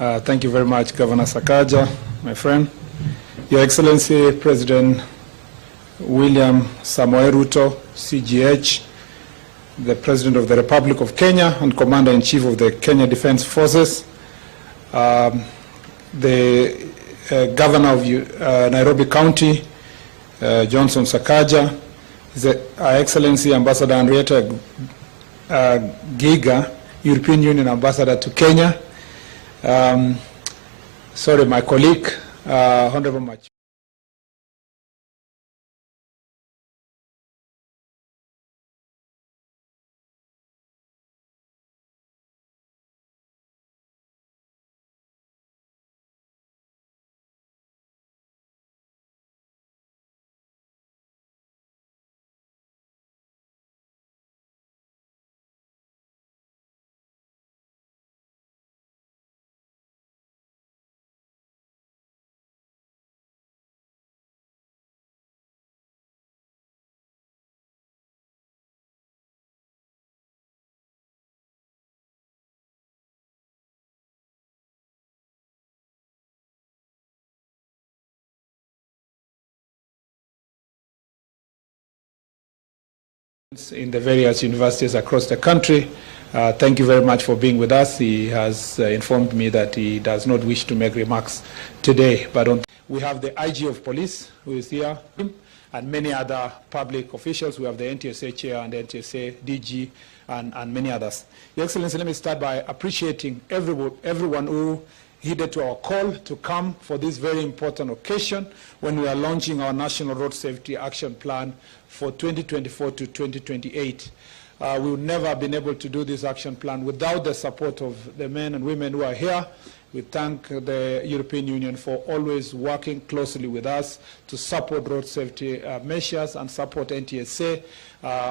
Thank you very much, Governor Sakaja, my friend. Your Excellency, President William Samoei Ruto, CGH, the President of the Republic of Kenya and Commander-in-Chief of the Kenya Defense Forces, the Governor of Nairobi County, Johnson Sakaja, His Excellency Ambassador Henrietta Giga, European Union Ambassador to Kenya, sorry, my colleague, Honorable Mach. In the various universities across the country. Thank you very much for being with us. He has informed me that he does not wish to make remarks today. But we have the IG of Police who is here and many other public officials. We have the NTSA Chair and the NTSA DG and many others. Your Excellency, let me start by appreciating everyone who heeded to our call to come for this very important occasion when we are launching our National Road Safety Action Plan for 2024 to 2028. We would never have been able to do this action plan without the support of the men and women who are here. We thank the European Union for always working closely with us to support road safety measures and support NTSA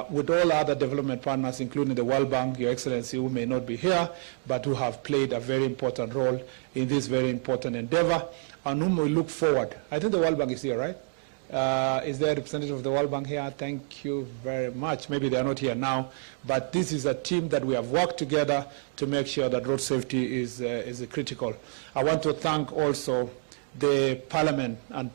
with all other development partners, including the World Bank, Your Excellency, who may not be here, but who have played a very important role in this very important endeavor, and whom we look forward. I think the World Bank is here, right? Is there a representative of the World Bank here? Thank you very much. Maybe they are not here now, but this is a team that we have worked together to make sure that road safety is critical. I want to thank also the Parliament and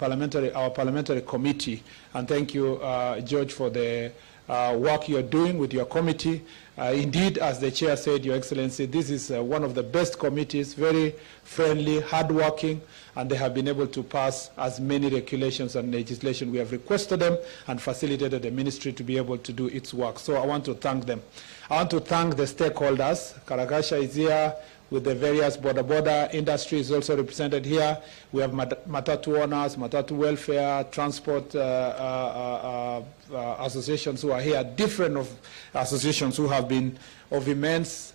our parliamentary committee, and thank you, George, for the work you're doing with your committee. Indeed, as the chair said, Your Excellency, this is one of the best committees, very friendly, hardworking, and they have been able to pass as many regulations and legislation we have requested them and facilitated the ministry to be able to do its work. So I want to thank them. I want to thank the stakeholders. Karakasha is here with the various border industry is also represented here. We have matatu owners, matatu welfare, transport associations who are here, different associations who have been of immense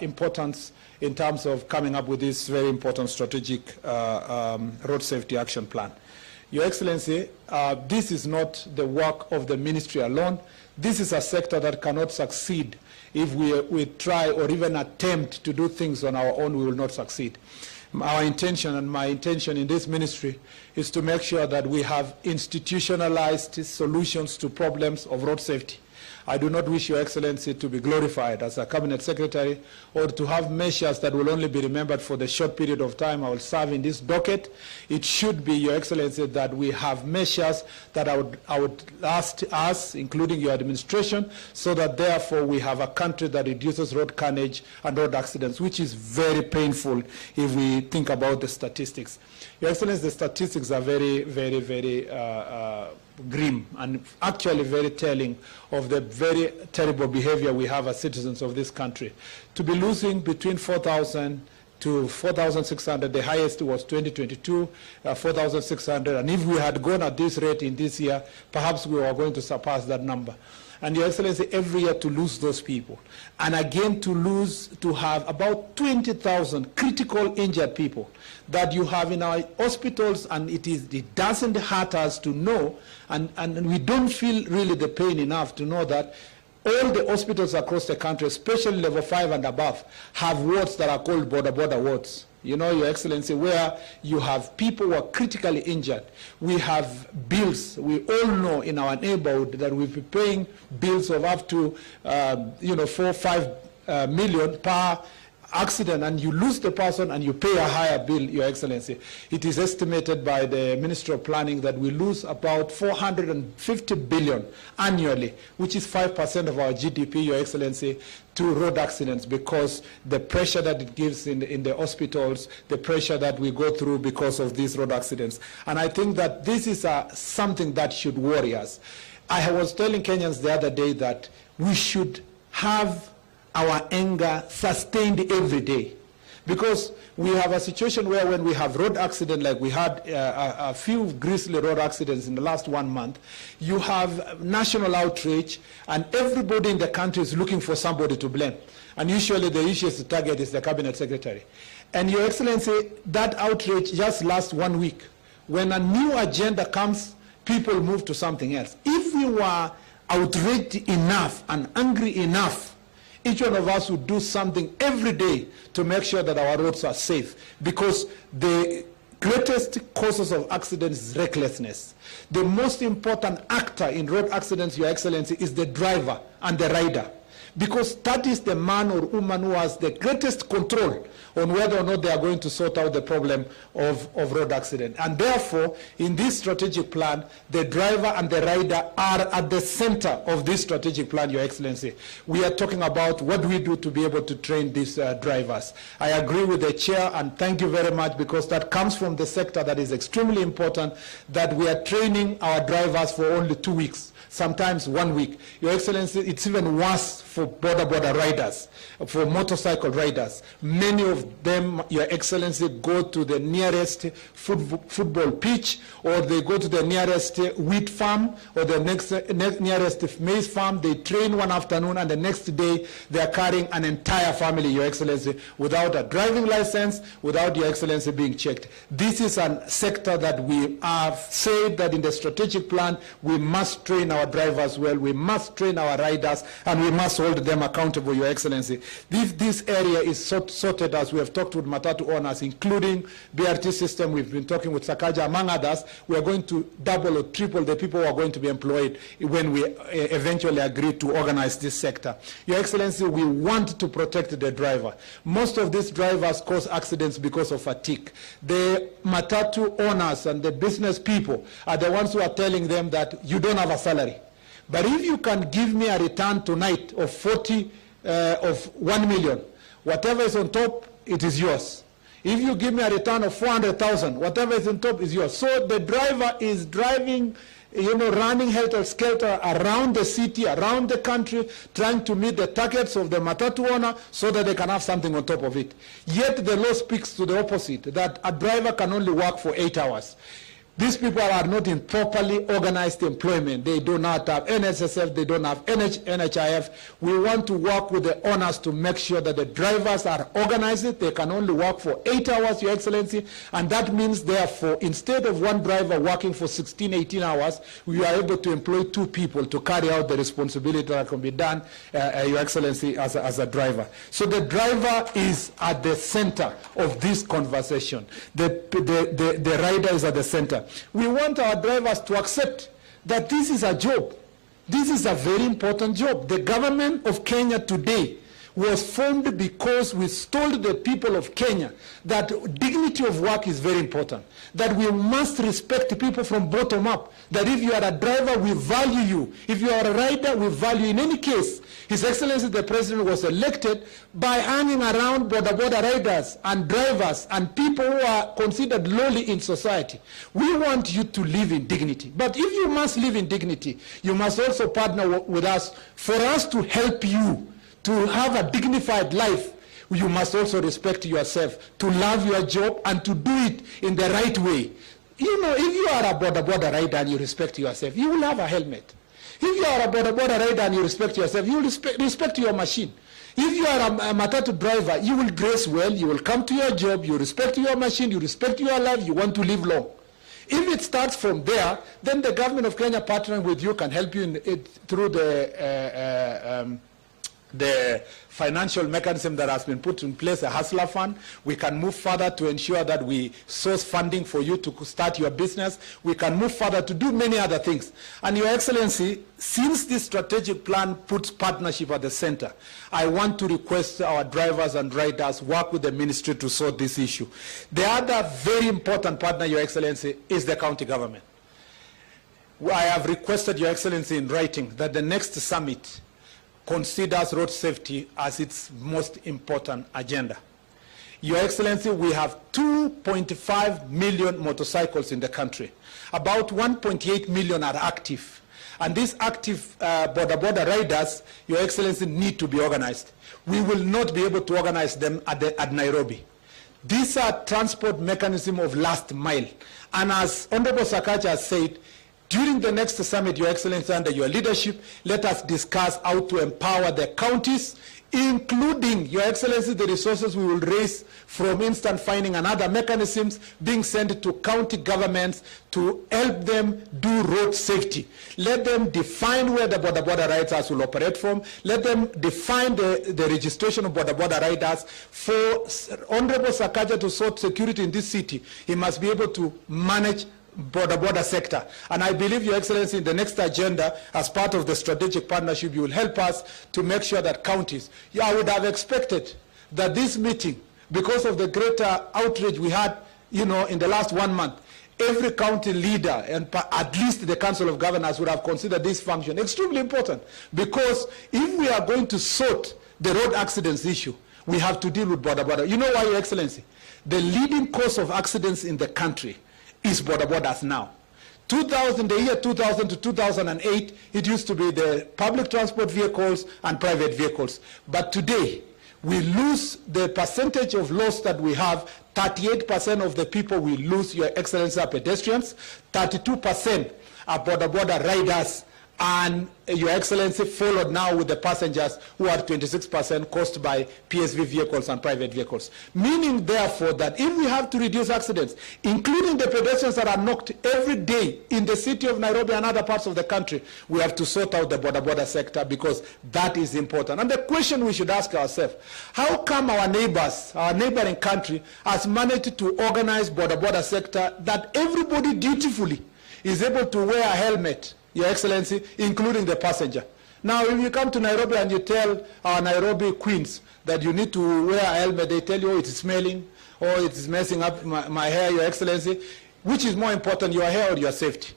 importance in terms of coming up with this very important strategic road safety action plan. Your Excellency, this is not the work of the ministry alone. This is a sector that cannot succeed if we try or even attempt to do things on our own. We will not succeed. Our intention and my intention in this ministry is to make sure that we have institutionalized solutions to problems of road safety. I do not wish Your Excellency to be glorified as a cabinet secretary or to have measures that will only be remembered for the short period of time I will serve in this docket. It should be, Your Excellency, that we have measures that I would last us, including your administration, so that therefore we have a country that reduces road carnage and road accidents, which is very painful if we think about the statistics. Your Excellency, the statistics are very, very, very grim and actually very telling of the very terrible behavior we have as citizens of this country. To be losing between 4,000 to 4,600, the highest was 2022, 4,600, and if we had gone at this rate in this year, perhaps we were going to surpass that number. And Your Excellency, every year to lose those people, and again to have about 20,000 critical injured people that you have in our hospitals, and it doesn't hurt us to know, and we don't feel really the pain enough to know that all the hospitals across the country, especially level 5 and above, have wards that are called border wards. You know, Your Excellency, where you have people who are critically injured. We have bills. We all know in our neighborhood that we'll be paying bills of up to, 4 or 5 million per accident and you lose the person and you pay a higher bill, Your Excellency, it is estimated by the Ministry of Planning that we lose about 450 billion annually, which is 5% of our GDP, Your Excellency, to road accidents, because the pressure that it gives in the hospitals, the pressure that we go through because of these road accidents. And I think that this is something that should worry us. I was telling Kenyans the other day that we should have our anger sustained every day, because we have a situation where when we have road accident, like we had a few grisly road accidents in the last 1 month, you have national outrage and everybody in the country is looking for somebody to blame. And usually the easiest target is the cabinet secretary. And Your Excellency, that outrage just lasts 1 week. When a new agenda comes, people move to something else. If we were outraged enough and angry enough, each one of us would do something every day to make sure that our roads are safe, because the greatest causes of accidents is recklessness. The most important actor in road accidents, Your Excellency, is the driver and the rider, because that is the man or woman who has the greatest control on whether or not they are going to sort out the problem of road accident. And therefore, in this strategic plan, the driver and the rider are at the center of this strategic plan, Your Excellency. We are talking about what we do to be able to train these drivers. I agree with the chair, and thank you very much, because that comes from the sector that is extremely important, that we are training our drivers for only 2 weeks, sometimes 1 week. Your Excellency, it's even worse for border riders, for motorcycle riders. Many of them, Your Excellency, go to the nearest football pitch, or they go to the nearest wheat farm, or the nearest maize farm. They train one afternoon, and the next day they are carrying an entire family, Your Excellency, without a driving license, without, Your Excellency, being checked. This is a sector that we have said that in the strategic plan we must train our drivers well, we must train our riders, and we must hold them accountable, Your Excellency. This area is sorted, as we have talked with Matatu owners, including BRT system. We've been talking with Sakaja, among others. We are going to double or triple the people who are going to be employed when we eventually agree to organize this sector. Your Excellency, we want to protect the driver. Most of these drivers cause accidents because of fatigue. The Matatu owners and the business people are the ones who are telling them that you don't have a salary. But if you can give me a return tonight of 1 million, whatever is on top, it is yours. If you give me a return of 400,000, whatever is on top is yours. So the driver is driving, running helter-skelter around the city, around the country, trying to meet the targets of the Matatu owner so that they can have something on top of it. Yet the law speaks to the opposite, that a driver can only work for 8 hours. These people are not in properly organized employment. They do not have NSSF, they don't have NHIF. We want to work with the owners to make sure that the drivers are organized. They can only work for 8 hours, Your Excellency, and that means, therefore, instead of one driver working for 16, 18 hours, we are able to employ 2 people to carry out the responsibility that can be done, Your Excellency, as a driver. So the driver is at the center of this conversation. The rider is at the center. We want our drivers to accept that this is a job. This is a very important job. The government of Kenya today was formed because we told the people of Kenya that dignity of work is very important, that we must respect people from bottom up, that if you are a driver, we value you. If you are a rider, we value you. In any case, His Excellency the President was elected by hanging around border riders and drivers and people who are considered lowly in society. We want you to live in dignity. But if you must live in dignity, you must also partner with us for us to help you to have a dignified life. You must also respect yourself, to love your job, and to do it in the right way. If you are a border rider and you respect yourself, you will have a helmet. If you are a border rider and you respect yourself, you will respect your machine. If you are a Matatu driver, you will dress well, you will come to your job, you respect your machine, you respect your life, you want to live long. If it starts from there, then the government of Kenya partnering with you can help you through the the financial mechanism that has been put in place, a hustler fund. We can move further to ensure that we source funding for you to start your business. We can move further to do many other things. And Your Excellency, since this strategic plan puts partnership at the center, I want to request our drivers and riders work with the ministry to sort this issue. The other very important partner, Your Excellency, is the county government. I have requested, Your Excellency, in writing that the next summit considers road safety as its most important agenda. Your Excellency, we have 2.5 million motorcycles in the country. About 1.8 million are active. And these active border riders, Your Excellency, need to be organized. We will not be able to organize them at Nairobi. These are transport mechanism of last mile. And as Honorable Sakaja has said, during the next summit, Your Excellency, under your leadership, let us discuss how to empower the counties, including, Your Excellency, the resources we will raise from instant fining and other mechanisms being sent to county governments to help them do road safety. Let them define where the border riders will operate from. Let them define the registration of border riders. For Honorable Sakaja to sort security in this city, he must be able to manage border sector. And I believe, Your Excellency, in the next agenda, as part of the strategic partnership, you will help us to make sure that counties, I would have expected that this meeting, because of the greater outrage we had, in the last 1 month, every county leader and at least the Council of Governors would have considered this function extremely important. Because if we are going to sort the road accidents issue, we have to deal with border. You know why, Your Excellency? The leading cause of accidents in the country is borders now. The year 2000 to 2008, it used to be the public transport vehicles and private vehicles. But today, we lose the percentage of loss that we have. 38% of the people we lose, Your Excellency, are pedestrians. 32% are border riders. And Your Excellency, followed now with the passengers, who are 26% caused by PSV vehicles and private vehicles. Meaning, therefore, that if we have to reduce accidents, including the pedestrians that are knocked every day in the city of Nairobi and other parts of the country, we have to sort out the border sector, because that is important. And the question we should ask ourselves, how come our neighboring country has managed to organize border sector that everybody dutifully is able to wear a helmet, Your Excellency, including the passenger? Now, if you come to Nairobi and you tell our Nairobi queens that you need to wear a helmet, they tell you, oh, it's smelling, or it's messing up my hair, Your Excellency. Which is more important, your hair or your safety?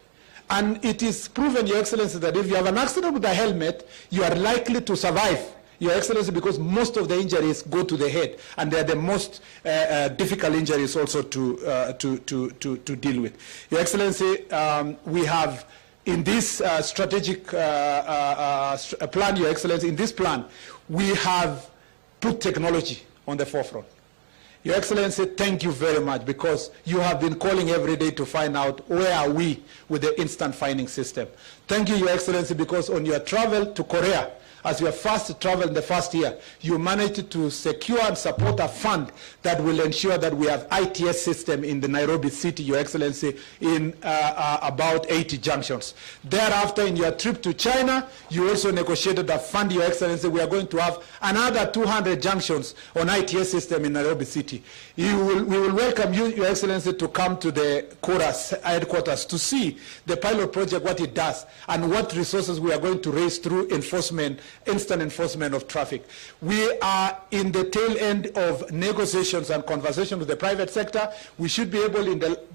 And it is proven, Your Excellency, that if you have an accident with a helmet, you are likely to survive, Your Excellency, because most of the injuries go to the head, and they are the most difficult injuries also to deal with. Your Excellency, we have in this strategic plan, Your Excellency, in this plan, we have put technology on the forefront. Your Excellency, thank you very much, because you have been calling every day to find out where are we with the instant fining system. Thank you, Your Excellency, because on your travel to Korea, as your first travel in the first year, you managed to secure and support a fund that will ensure that we have ITS system in the Nairobi city, Your Excellency, in about 80 junctions. Thereafter, in your trip to China, you also negotiated a fund, Your Excellency. We are going to have another 200 junctions on ITS system in Nairobi city. We will welcome you, Your Excellency, to come to the Chorus headquarters to see the pilot project, what it does, and what resources we are going to raise through enforcement, instant enforcement of traffic. We are in the tail end of negotiations and conversations with the private sector. We should be able,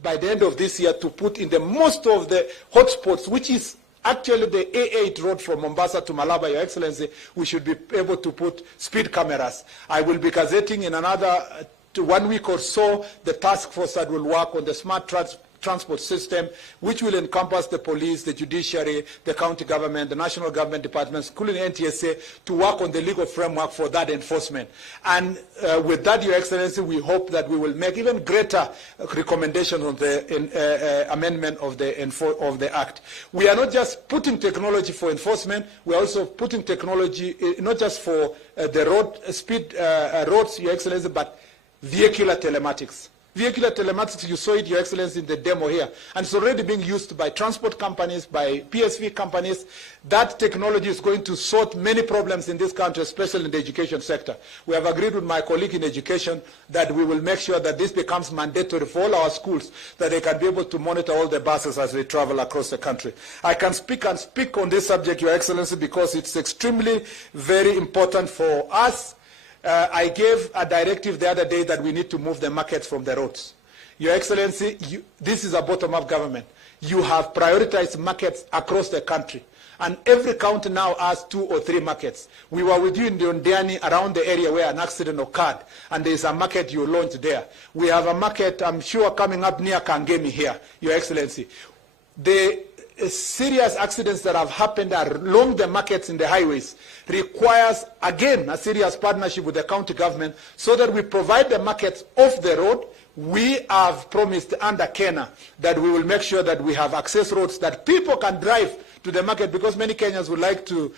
by the end of this year, to put in the most of the hotspots, which is actually the A8 road from Mombasa to Malaba, Your Excellency. We should be able to put speed cameras. I will be gazetting in another 1 week or so the task force that will work on the smart transport system, which will encompass the police, the judiciary, the county government, the national government departments, including NTSA, to work on the legal framework for that enforcement. And with that, Your Excellency, we hope that we will make even greater recommendations on the amendment of the Act. We are not just putting technology for enforcement, we are also putting technology not just for the roads, Your Excellency, but vehicular telematics. Vehicular telematics, you saw it, Your Excellency, in the demo here. And it's already being used by transport companies, by PSV companies. That technology is going to sort many problems in this country, especially in the education sector. We have agreed with my colleague in education that we will make sure that this becomes mandatory for all our schools, that they can be able to monitor all the buses as they travel across the country. I can speak on this subject, Your Excellency, because it's extremely very important for us. I gave a directive the other day that we need to move the markets from the roads. Your Excellency, this is a bottom-up government. You have prioritized markets across the country. And every county now has 2 or 3 markets. We were with you in the Ondiani, around the area where an accident occurred, and there is a market you launched there. We have a market, I'm sure, coming up near Kangemi here, Your Excellency. The serious accidents that have happened along the markets in the highways requires, again, a serious partnership with the county government so that we provide the markets off the road. We have promised under Kenya that we will make sure that we have access roads that people can drive to the market, because many Kenyans would like to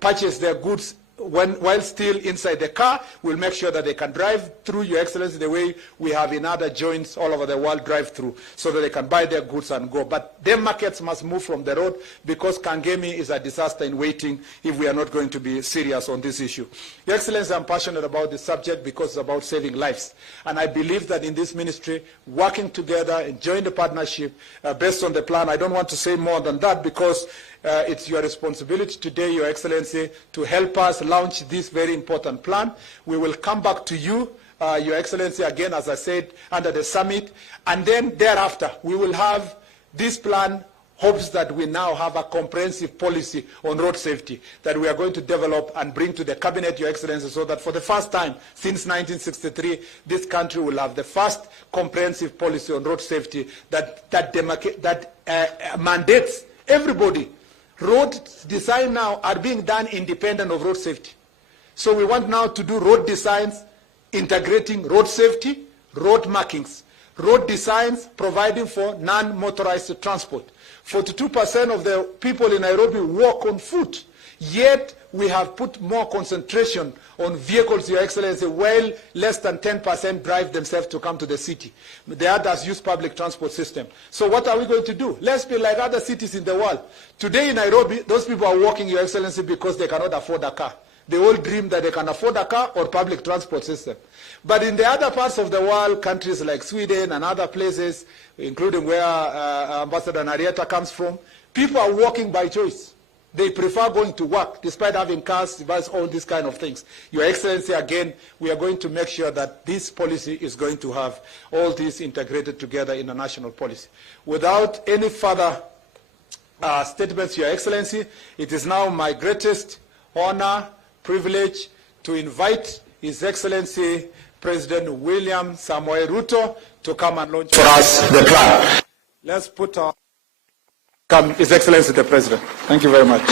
purchase their goods while still inside the car. We'll make sure that they can drive through, Your Excellency, the way we have in other joints all over the world drive through, so that they can buy their goods and go. But their markets must move from the road, because Kangemi is a disaster in waiting if we are not going to be serious on this issue. Your Excellency, I'm passionate about this subject because it's about saving lives. And I believe that in this ministry, working together, enjoying the partnership based on the plan, I don't want to say more than that, because it's your responsibility today, Your Excellency, to help us launch this very important plan. We will come back to you, Your Excellency, again, as I said, under the summit. And then thereafter, we will have this plan, hopes that we now have a comprehensive policy on road safety that we are going to develop and bring to the cabinet, Your Excellency, so that for the first time since 1963, this country will have the first comprehensive policy on road safety that mandates everybody. Road design now are being done independent of road safety. So we want now to do road designs integrating road safety, road markings, road designs providing for non-motorized transport. 42% of the people in Nairobi walk on foot, yet we have put more concentration on vehicles, Your Excellency, while less than 10% drive themselves to come to the city. The others use public transport system. So what are we going to do? Let's be like other cities in the world. Today in Nairobi, those people are walking, Your Excellency, because they cannot afford a car. They all dream that they can afford a car or public transport system. But in the other parts of the world, countries like Sweden and other places, including where Ambassador Narieta comes from, people are walking by choice. They prefer going to work, despite having cars, device, all these kind of things. Your Excellency, again, we are going to make sure that this policy is going to have all these integrated together in a national policy. Without any further statements, Your Excellency, it is now my greatest honor, privilege to invite His Excellency President William Samoei Ruto to come and launch for us the plan. Let's put our... Come, His Excellency the President. Thank you very much.